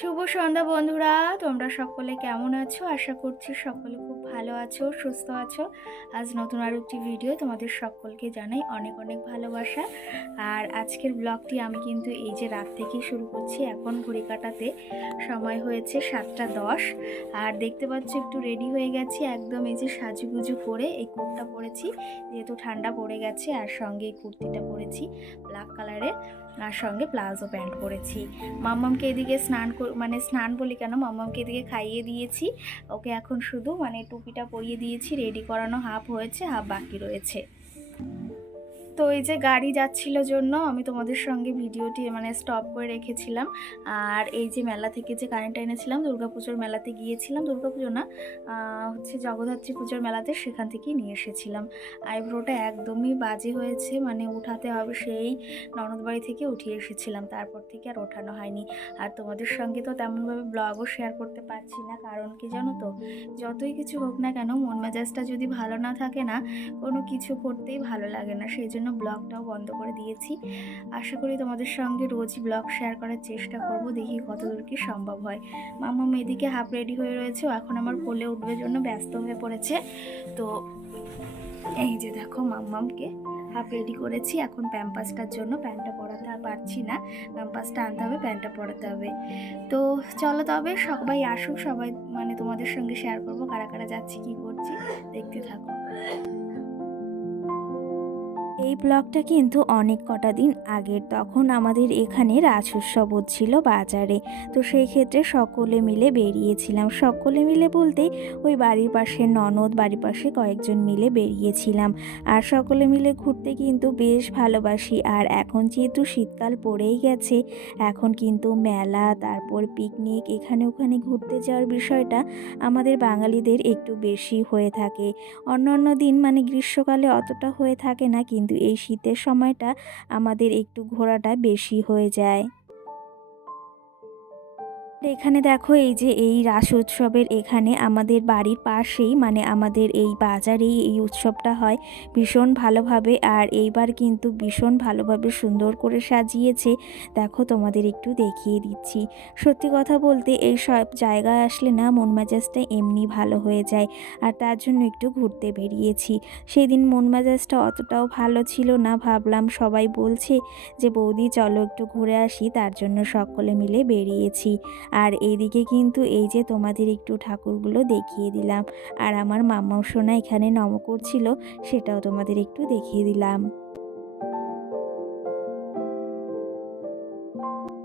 শুভ সন্ধ্যা বন্ধুরা, তোমরা সকলে কেমন আছো? আশা করছি সকলে খুব ভালো আছো, সুস্থ আছো। আজ নতুন আরও একটি ভিডিও তোমাদের সকলকে জানাই অনেক অনেক ভালোবাসা। আর আজকের ব্লগটি আমি কিন্তু এই যে রাত থেকেই শুরু করছি। এখন ঘড়ি কাটাতে সময় হয়েছে 7টা 10। আর দেখতে পাচ্ছ একটু রেডি হয়ে গেছি, একদম এই যে সাজুগুজু করে এই কোটটা পরেছি যেহেতু ঠান্ডা পড়ে গেছে, আর সঙ্গে এই কুর্তিটা পরেছি ব্ল্যাক কালারের, আর সঙ্গে প্লাজো প্যান্ট পরেছি। মাম্মামকে এদিকে স্নান বলি কেন, মাম্মামকে এদিকে খাইয়ে দিয়েছি। ওকে এখন শুধু টুপিটা পরিয়ে দিয়েছি, রেডি করানো হাফ হয়েছে, হাফ বাকি রয়েছে। তো এই যে গাড়ি যাচ্ছিল জন্য আমি তোমাদের সঙ্গে ভিডিওটি স্টপ করে রেখেছিলাম। আর এই যে মেলা থেকে যে কারেন্টটা এনেছিলাম, দুর্গাপুজোর মেলাতে গিয়েছিলাম, দুর্গাপুজো না হচ্ছে জগদ্ধাত্রী পুজোর মেলাতে, সেখান থেকেই নিয়ে এসেছিলাম। আইব্রোটা একদমই বাজে হয়েছে, উঠাতে হবে, সেই ননদ বাড়ি থেকে উঠিয়ে এসেছিলাম, তারপর থেকে আর ওঠানো হয়নি। আর তোমাদের সঙ্গে তো তেমনভাবে ব্লগও শেয়ার করতে পারছি না, কারণ কি জানো তো, যতই কিছু হোক না কেন মন মেজাজটা যদি ভালো না থাকে না, কোনো কিছু করতেই ভালো লাগে না, সেই জন্য ব্লগটাও বন্ধ করে দিয়েছি। আশা করি তোমাদের সঙ্গে রোজই ব্লগ শেয়ার করার চেষ্টা করব, দেখি কতদূর কি সম্ভব হয়। মাম্মাম এদিকে হাফ রেডি হয়ে রয়েছে, ও এখন আমার কোলে উঠবে জন্য ব্যস্ত হয়ে পড়েছে। তো এই যে দেখো মাম্মামকে হাফ রেডি করেছি, এখন প্যাম্পাসটার জন্য প্যান্টটা পরাতে আর পারছি না, প্যাম্পাসটা আনতে হবে, প্যান্টটা পরাতে হবে। তো চলো তবে সবাই আসুক, সবাই তোমাদের সঙ্গে শেয়ার করবো কারা কারা যাচ্ছি, কি করছি, দেখতে থাকো। এই ব্লগটা কিন্তু অনেক কটা দিন আগের। তখন আমাদের এখানে রাস উৎসব হচ্ছিল বাজারে। তো সেই ক্ষেত্রে সকলে মিলে বেরিয়েছিলাম। সকলে মিলে বলতে ওই বাড়ির পাশে ননদ, বাড়ির পাশে কয়েকজন মিলে বেরিয়েছিলাম। আর সকলে মিলে ঘুরতে কিন্তু বেশ ভালোবাসি। আর এখন যেহেতু শীতকাল পড়েই গেছে, এখন কিন্তু মেলা, তারপর পিকনিক, এখানে ওখানে ঘুরতে যাওয়ার বিষয়টা আমাদের বাঙালিদের একটু বেশি হয়ে থাকে। অন্য দিন গ্রীষ্মকালে অতটা হয়ে থাকে না, কিন্তু এই শীতের সময়টা আমাদের একটু ঘোরাটা বেশি হয়ে যায়। এখানে দেখো এই যে এই রাস উৎসবের এখানে আমাদের বাড়ির পাশেই আমাদের এই বাজারেই এই উৎসবটা হয় ভীষণ ভালোভাবে। আর এইবার কিন্তু ভীষণ ভালোভাবে সুন্দর করে সাজিয়েছে। দেখো তোমাদের একটু দেখিয়ে দিচ্ছি। সত্যি কথা বলতে এই সব জায়গায় আসলে না মন মেজাজটা এমনি ভালো হয়ে যায়, আর তার জন্য একটু ঘুরতে বেরিয়েছি। সেদিন মন মেজাজটা অতটাও ভালো ছিল না, ভাবলাম সবাই বলছে যে বৌদি চলো একটু ঘুরে আসি, তার জন্য সকলে মিলে বেরিয়েছি। আর এইদিকে কিন্তু এই যে তোমাদের একটু ঠাকুরগুলো দেখিয়ে দিলাম, আর আমার মাম্মাও সোনা এখানে নম করছিল, সেটাও তোমাদের একটু দেখিয়ে দিলাম।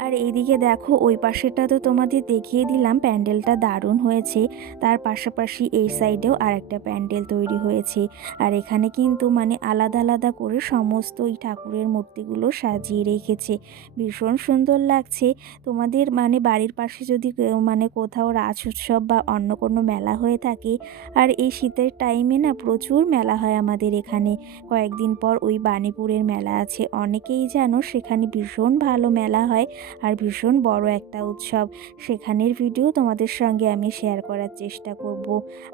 আর এইদিকে দেখো ওই পাশেটা তো তোমাদের দেখিয়ে দিলাম, প্যান্ডেলটা দারুণ হয়েছে। তার পাশাপাশি এই সাইডেও আর একটা প্যান্ডেল তৈরি হয়েছে। আর এখানে কিন্তু আলাদা আলাদা করে সমস্ত এই ঠাকুরের মূর্তিগুলো সাজিয়ে রেখেছে, ভীষণ সুন্দর লাগছে। তোমাদের বাড়ির পাশে যদি কোথাও রাস উৎসব বা অন্য কোনো মেলা হয়ে থাকে, আর এই শীতের টাইমে না প্রচুর মেলা হয় আমাদের এখানে। কয়েকদিন পর ওই বাণীপুরের মেলা আছে, অনেকেই জানো সেখানে ভীষণ ভালো মেলা হয়, আর ভীষণ বড় একটা উৎসব। সেখানের ভিডিও তোমাদের সঙ্গে আমি শেয়ার করার চেষ্টা করব।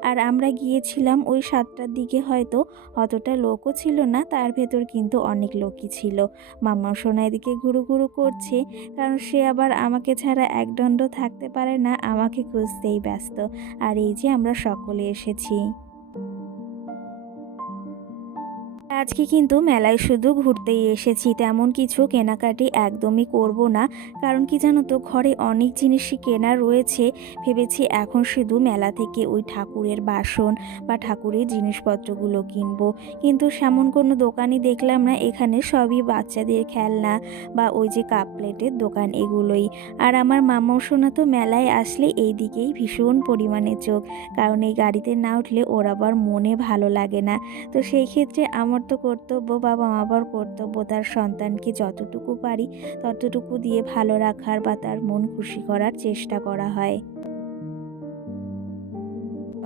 আর আমরা গিয়েছিলাম ওই 7টার দিকে, হয়তো অতটা লোকও ছিল না, তার ভেতর কিন্তু অনেক লোকই ছিল। মাম্মা সোনা এদিকে ঘুরু ঘুরু করছে, কারণ সে আবার আমাকে ছাড়া একদণ্ড থাকতে পারে না, আমাকে খুঁজতেই ব্যস্ত। আর এই যে আমরা সকলে এসেছি। আজকে কিন্তু মেলায় শুধু ঘুরতেই এসেছি, তেমন কিছু কেনাকাটি একদমই করব না। কারণ কি জানো তো, ঘরে অনেক জিনিসই কেনা রয়েছে। ভেবেছি এখন শুধু মেলা থেকে ওই ঠাকুরের বাসন বা ঠাকুরের জিনিসপত্রগুলো কিনবো। কিন্তু সেমন কোনো দোকানই দেখলাম না, এখানে সবই বাচ্চাদের খেলনা বা ওই যে কাপ প্লেটের দোকান, এগুলোই। আর আমার মামাও সোনা তো মেলায় আসলে এই দিকেই ভীষণ পরিমাণে চোখ, কারণ এই গাড়িতে না উঠলে ওর আবার মনে ভালো লাগে না। তো সেই ক্ষেত্রে আমার তো কর্তব্য, বাবা মার কর্তব্য, তার সন্তানকে যতটুকু পারি ততটুকু দিয়ে ভালো রাখার বা তার মন খুশি করার চেষ্টা করা হয়।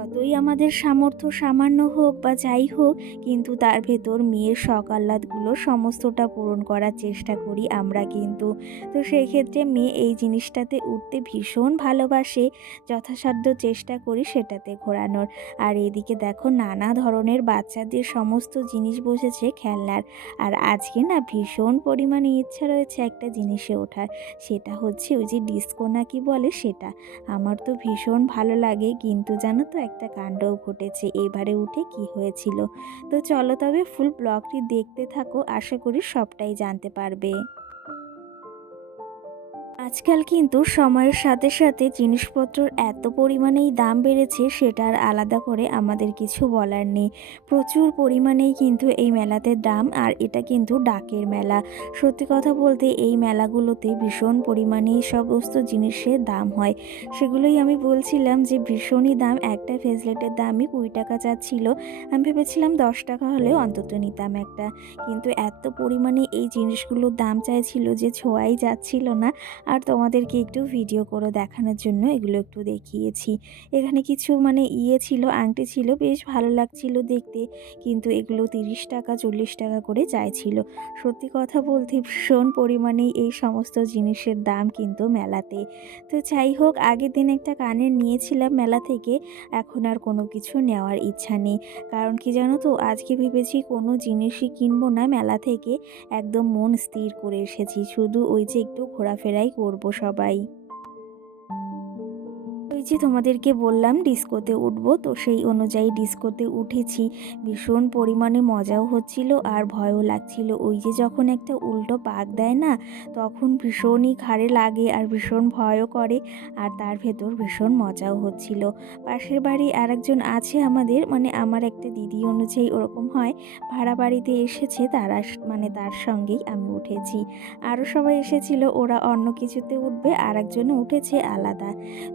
যতই আমাদের সামর্থ্য সামান্য হোক বা যাই হোক, কিন্তু তার ভেতর মেয়ের শখ আহ্লাদগুলো সমস্তটা পূরণ করার চেষ্টা করি আমরা কিন্তু। তো সেই ক্ষেত্রে মেয়ে এই জিনিসটাতে উঠতে ভীষণ ভালোবাসে, যথাসাধ্য চেষ্টা করি সেটাতে ঘোরানোর। আর এদিকে দেখো নানা ধরনের বাচ্চাদের সমস্ত জিনিস বসেছে খেলনার। আর আজকে না ভীষণ পরিমাণে ইচ্ছা রয়েছে একটা জিনিসে ওঠার, সেটা হচ্ছে ওই যে ডিস্কো না কি বলে সেটা। আমার তো ভীষণ ভালো লাগে, কিন্তু জানো তো একটা কাণ্ডও ঘটেছে এবারে উঠে কি হয়েছিল। তো চলো তবে ফুল ব্লগটি দেখতে থাকো, আশা করি সবটাই জানতে পারবে। আজকাল কিন্তু সময়ের সাথে সাথে জিনিসপত্রর এত পরিমাণেই দাম বেড়েছে, সেটা আর আলাদা করে আমাদের কিছু বলার নেই। প্রচুর পরিমাণেই কিন্তু এই মেলাতে দাম, আর এটা কিন্তু ডাকের মেলা। সত্যি কথা বলতে এই মেলাগুলোতে ভীষণ পরিমাণেই সমস্ত জিনিসের দাম হয়। সেগুলোই আমি বলছিলাম যে ভীষণই দাম, একটা ফেজলেটের দামই 20 টাকা চাচ্ছিল। আমি ভেবেছিলাম 10 টাকা হলেও অন্তত নিতাম একটা, কিন্তু এত পরিমাণে এই জিনিসগুলোর দাম চাইছিল যে ছোঁয়াই যাচ্ছিল না। আর তোমাদেরকে একটু ভিডিও করে দেখানোর জন্য এগুলো একটু দেখিয়েছি। এখানে কিছু ছিল, আংটি ছিল, বেশ ভালো লাগছিল দেখতে, কিন্তু এগুলো 30 টাকা 40 টাকা করে চাইছিল। সত্যি কথা বলতে ভীষণ পরিমাণেই এই সমস্ত জিনিসের দাম কিন্তু মেলাতে। তো যাই হোক, আগের দিন একটা কানের নিয়েছিলাম মেলা থেকে, এখন আর কোনো কিছু নেওয়ার ইচ্ছা নেই। কারণ কি জানো তো, আজকে ভেবেছি কোনো জিনিসই কিনবো না মেলা থেকে, একদম মন স্থির করে এসেছি, শুধু ওই যে একটু ঘোরাফেরাই করব সবাই। ওই যে তোমাদেরকে বললাম ডিস্কোতে উঠবো, তো সেই অনুযায়ী ডিস্কোতে উঠেছি। ভীষণ পরিমাণে মজাও হচ্ছিল আর ভয়ও লাগছিল। ওই যে যখন একটা উল্টো পাক দেয় না, তখন ভীষণই ঘাড়ে লাগে আর ভীষণ ভয়ও করে, আর তার ভেতর ভীষণ মজাও হচ্ছিল। পাশের বাড়ি আরেকজন আছে আমাদের, আমার একটা দিদি অনুযায়ী ওরকম হয়, ভাড়া বাড়িতে এসেছে তারা, তার সঙ্গেই আমি উঠেছি। আরও সবাই এসেছিল, ওরা অন্য কিছুতে উঠবে, আর একজনে উঠেছে আলাদা।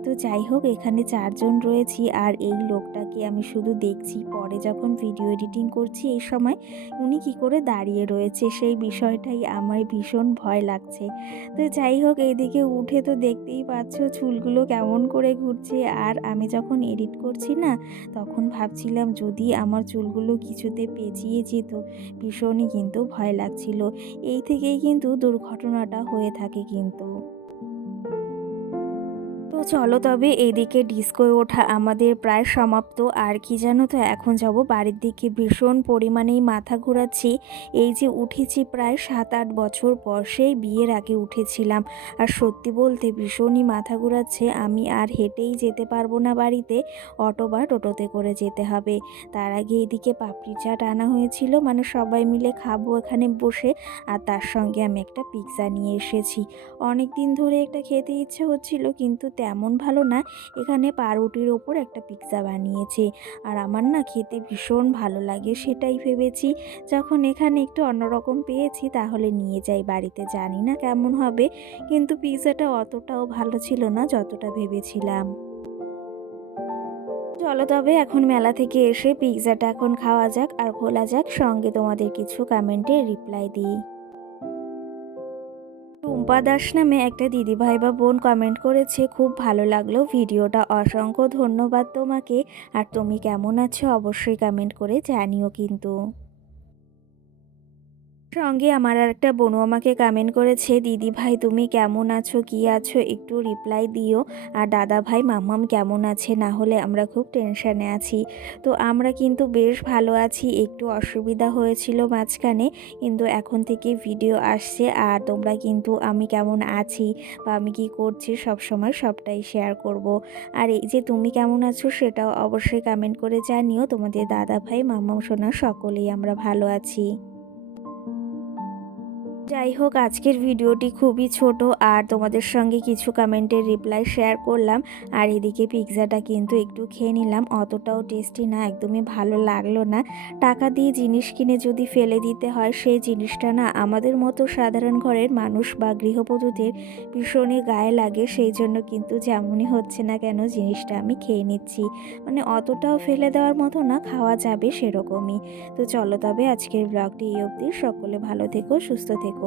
তো যাই হোক, এখানে 4 জন রয়েছি, আর এই লোকটাকে আমি শুধু দেখছি। পরে যখন ভিডিও এডিটিং করছি এই সময় উনি কি করে দাঁড়িয়ে রয়েছে, সেই বিষয়টাই আমার ভীষণ ভয় লাগছে। তো যাই হোক, এইদিকে উঠে তো দেখতেই পাচ্ছ চুলগুলো কেমন করে ঘুরছে। আর আমি যখন এডিট করছি না, তখন ভাবছিলাম যদি আমার চুলগুলো কিছুতে পেঁচিয়ে যেত, ভীষণই কিন্তু ভয় লাগছিল। এই থেকেই কিন্তু দুর্ঘটনাটা হয়ে থাকে কিন্তু। তো চলো তবে এইদিকে ডিস্কোয় ওঠা আমাদের প্রায় সমাপ্ত। আর কি জানো তো, এখন যাব বাড়ির দিকে। ভীষণ পরিমাণেই মাথা ঘোরাচ্ছি। এই যে উঠেছি প্রায় 7-8 বছর পর, সেই বিয়ের আগে উঠেছিলাম। আর সত্যি বলতে ভীষণই মাথা ঘোরাচ্ছে। আমি আর হেঁটেই যেতে পারবো না বাড়িতে, অটো বা টোটোতে করে যেতে হবে। তার আগে এদিকে পাপড়ি চাট আনা হয়েছিল, সবাই মিলে খাবো এখানে বসে। আর তার সঙ্গে আমি একটা পিৎজা নিয়ে এসেছি। অনেক দিন ধরে একটা খেতে ইচ্ছে হচ্ছিল, কিন্তু তেমন ভালো না। এখানে পাউরুটির ওপর একটা পিৎজা বানিয়েছে, আর আমার না খেতে ভীষণ ভালো লাগে, সেটাই ভেবেছি যখন এখানে একটু অন্যরকম পেয়েছি তাহলে নিয়ে যাই বাড়িতে। জানি না কেমন হবে, কিন্তু পিৎজাটা অতটাও ভালো ছিল না যতটা ভেবেছিলাম। চলো তবে এখন মেলা থেকে এসে পিৎজাটা এখন খাওয়া যাক আর খোলা যাক, সঙ্গে তোমাদের কিছু কমেন্টে রিপ্লাই দিই। টুম্পা দাস নামে একটা দিদিভাই বা বোন কমেন্ট করেছে, খুব ভালো লাগলো ভিডিওটা, অসংখ্য ধন্যবাদ তোমাকে। আর তুমি কেমন আছো অবশ্যই কমেন্ট করে জানিও কিন্তু। সঙ্গে আমার আর একটা বোনও আমাকে কমেন্ট করেছে, দিদি ভাই তুমি কেমন আছো, কি আছো একটু রিপ্লাই দিও। আর দাদা ভাই মাম্মাম কেমন আছে, না হলে আমরা খুব টেনশানে আছি। তো আমরা কিন্তু বেশ ভালো আছি, একটু অসুবিধা হয়েছিল মাঝখানে, কিন্তু এখন থেকে ভিডিও আসছে। আর তোমরা কিন্তু আমি কেমন আছি বা আমি কি করছি সবসময় সবটাই শেয়ার করব। আর এই যে তুমি কেমন আছো সেটাও অবশ্যই কমেন্ট করে জানিও। তোমাদের দাদা ভাই মাম্মাম সোনা সকলেই আমরা ভালো আছি। যাই হোক, আজকের ভিডিওটি খুবই ছোট, আর তোমাদের সঙ্গে কিছু কমেন্টের রিপ্লাই শেয়ার করলাম। আর এদিকে পিৎজাটা কিন্তু একটু খেয়ে নিলাম, অতটাও টেস্টি না, একদমই ভালো লাগলো না। টাকা দিয়ে জিনিস কিনে যদি ফেলে দিতে হয়, সেই জিনিসটা না আমাদের মতো সাধারণ ঘরের মানুষ বা গৃহবধূদের ভীষণই গায়ে লাগে। সেই জন্য কিন্তু যেমনই হচ্ছে না কেন জিনিসটা আমি খেয়ে নিচ্ছি, অতটাও ফেলে দেওয়ার মতো না, খাওয়া যাবে সেরকমই। তো চলো তবে আজকের ব্লগটি এই অবধি। সকলে ভালো থেকো, সুস্থ থেকো।